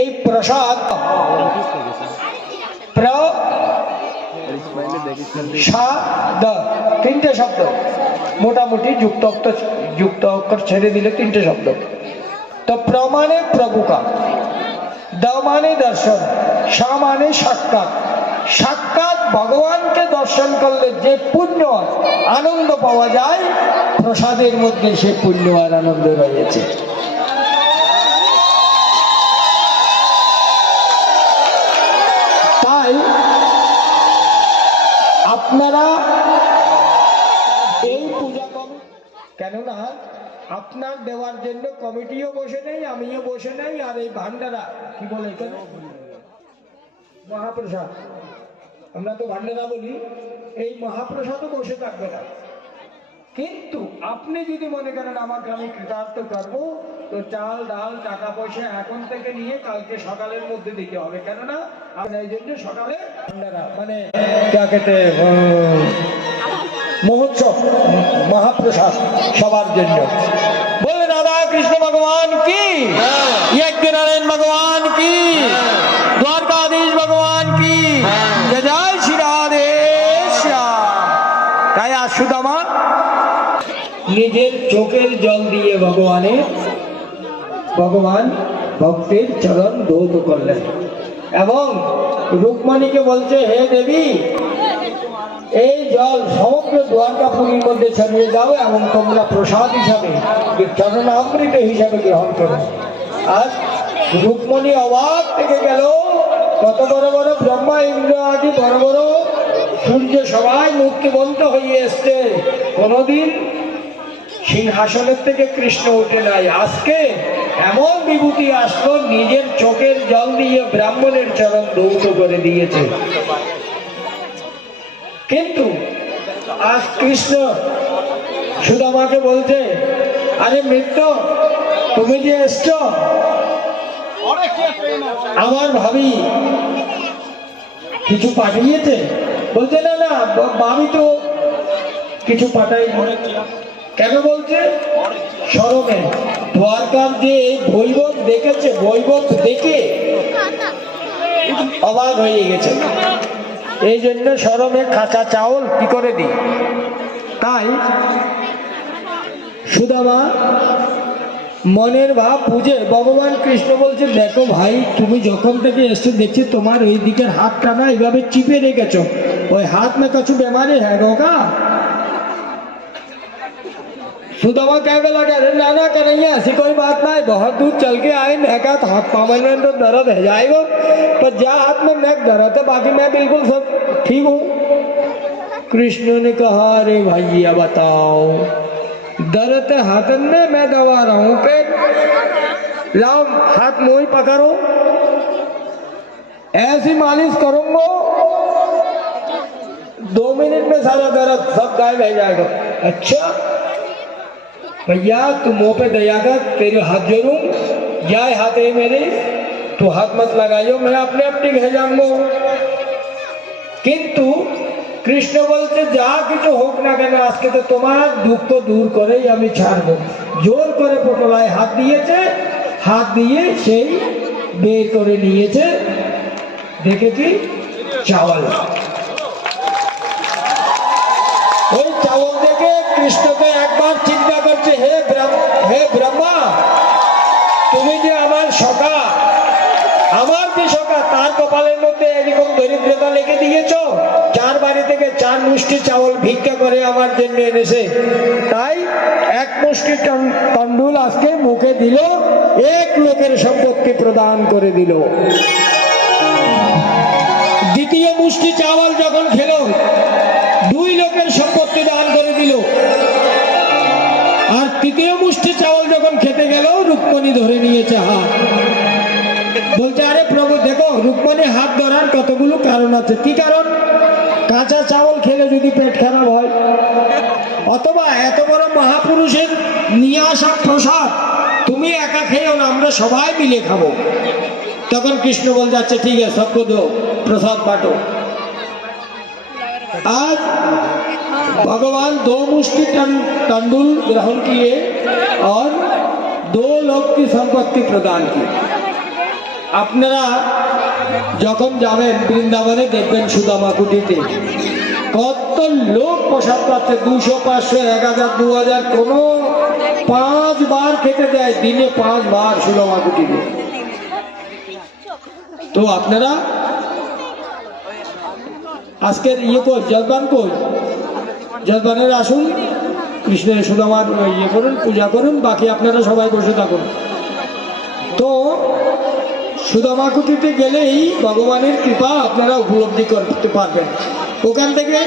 এই প্রসাদ তিনটে শব্দ মোটামুটি যুক্ত অক্ষর ছেড়ে দিলে তিনটে শব্দ। তো প্র মানে প্রভু का, द মানে দর্শন, সা মানে সাক্ষাৎ। সাক্ষাৎ ভগবানকে দর্শন করলে যে পুণ্য আনন্দ পাওয়া যায়, প্রসাদের মধ্যে সে পুণ্য আর আনন্দ রয়েছে। তাই আপনারা এই পূজা কেননা আপনার দেওয়ার জন্য কমিটিও বসে নেই, আমিও বসে নেই, আর এই ভান্ডারা কি বলে মহাপ্রসাদ, আমরা তো ভান্ডারা বলি, এই মহাপ্রসাদও বসে থাকবে না। কিন্তু আপনি যদি মনে করেন আমাকে আমি কৃতার্থ করবো, তো চাল ডাল টাকা পয়সা এখন থেকে নিয়ে কালকে সকালের মধ্যে দিতে হবে। কেননা আপনার এই জন্য সকালে ভান্ডারা মানে মহোৎসব মহাপ্রসাদ সবার জন্য। বলে রাধা কৃষ্ণ ভগবান কি, यज्ञनारायण भगवान की, द्वारकाधीश भगवान की जय जय श्री राधे श्याम। তাই সুদামা নিজের চোখের জল দিয়ে ভগবান ভক্তের চরণ ধৌত করলেন এবং রুক্মিণীকে বলছে, হে দেবী, এই জল সমগ্র দ্বারকাপুরীর মধ্যে ছড়িয়ে যাও এবং তোমরা প্রসাদ হিসাবে চরণামৃত হিসাবে গ্রহণ করো। আজ রুক্মিণী অবাক থেকে গেল, কত বড় বড় ব্রহ্মা ইন্দ্র আদি বড় বড় সূর্য সবাই মুক্তিবন্ত হয়ে এসছে, কোনদিন সিংহাসনের থেকে কৃষ্ণ উঠে নাই। আজকে এমন বিভূতি আসলো, নিজের চোখের জল দিয়ে ব্রাহ্মণের চরণ ধৌত করে দিয়েছে। কিন্তু আজ কৃষ্ণ সুদামাকে বলছে, আরে মিত্র, তুমি যে এসছ, আমার ভাবি কিছু পাঠিয়েছে? বলছে, না না, ভাবি তো কিছু পাঠাই। কেন বলছে? শরমে দ্বারকার যে বৈভব দেখেছে, বৈভব দেখে অবাক হয়ে গেছে, এই জন্য শরমে কাঁচা চাউল কি করে দিই। তাই সুদামা মনের ভাব বুঝে ভগবান কৃষ্ণ বলছে, দেখো ভাই, তুমি যখন থেকে এসে দেখছি তোমার ওই দিকের হাতটা না এইভাবে চিপে রেখেছো, ওই হাত में कुछ बीमारी है होगा? सुदामा कहने लगा, अरे नाना कन्हैया, ऐसी कोई बात ना है, बहुत दूर चल के आए, महका हाथ पावन में तो दर्द है जाएगा, पर जा हाथ में मैं दर्द है, बाकी मैं बिल्कुल सब ठीक हूँ। कृष्ण ने कहा, अरे भैया बताओ, दर्द हाथ में मैं दबा रहा हूँ, पेट लाओ हाथ मुँह ही पकड़ो, ऐसी मालिश करूंगा 2 मिनट में सारा दर्द सब गायब हो जाएगा। अच्छा भैया, तू मुंह पे दया कर, तेरे हाथ जोड़ूं, जाए हाथ है मेरे, तू हाथ मत लगाइयो, मैं अपने आप ठीक है जाऊंगा। किंतु कृष्ण बोलते, जा কিছু হোক না কেন, আজকে তো তোমার দুঃখ দূর করেই আমি ছাড়বো। জোর করে পটলায় হাত দিয়েছে, হাত দিয়ে সেই বের করে নিয়েছে, দেখেছি চাওয়াল। ওই চাওয়াল দেখে কৃষ্ণকে একবার চিন্তা করছে, হে ব্রহ্মা, তুমি যে আমার সখা, আমার যে সখা, তার কপালের মধ্যে এরকম দরিদ্রতা লিখে দিয়েছো, 4 বাড়ি থেকে 4 মুষ্টি চাউল ভিক্ষা করে আমার জন্য এনেছে, তাই 1 মুষ্টি তন্ডুল আজকে মুখে দিল, 1 লোকের সম্পত্তি প্রদান করে দিল। দ্বিতীয় মুষ্টি চাওয়াল যখন খেল, 2 লোকের সম্পত্তি দান করে দিল। আর তৃতীয় মুষ্টি চাওয়াল যখন খেতে গেল, রুক্মিণী ধরে নিয়েছে হাত, বলছে, আরে প্রভু দেখো, রুক্মিণী হাত ধরার কতগুলো কারণ আছে। কি কারণ? কাঁচা চাওয়াল খেলে যদি পেট খারাপ হয়, অথবা এত বড় মহাপুরুষের নিয়ে আসা প্রসাদ তুমি একা খেয়েও না, আমরা সবাই মিলে খাবো। তখন কৃষ্ণ বল যাচ্ছে ঠিক है सबको दो प्रसाद बांटो। आज भगवान 2 मुष्टि तंदूल ग्रहण किए और 2 लोक की संपत्ति प्रदान की। আপনারা যখন যাবেন বৃন্দাবনে দেখবেন সুদামা কুটিতে কত লোক প্রসাদ পাচ্ছে, 200 500 1000 2000, কোনো 5 বার খেতে দেয়, দিনে 5 বার সুদামা কুটিতে। তো আপনারা আজকের কই জলপান কই, জলপানের আসুন, কৃষ্ণের সুদামার করুন, পূজা করুন, বাকি আপনারা সবাই বসে থাকুন। তো সুদামা কুটিতে গেলেই ভগবানের কৃপা আপনারা উপলব্ধি করতে পারবেন। ওখান থেকে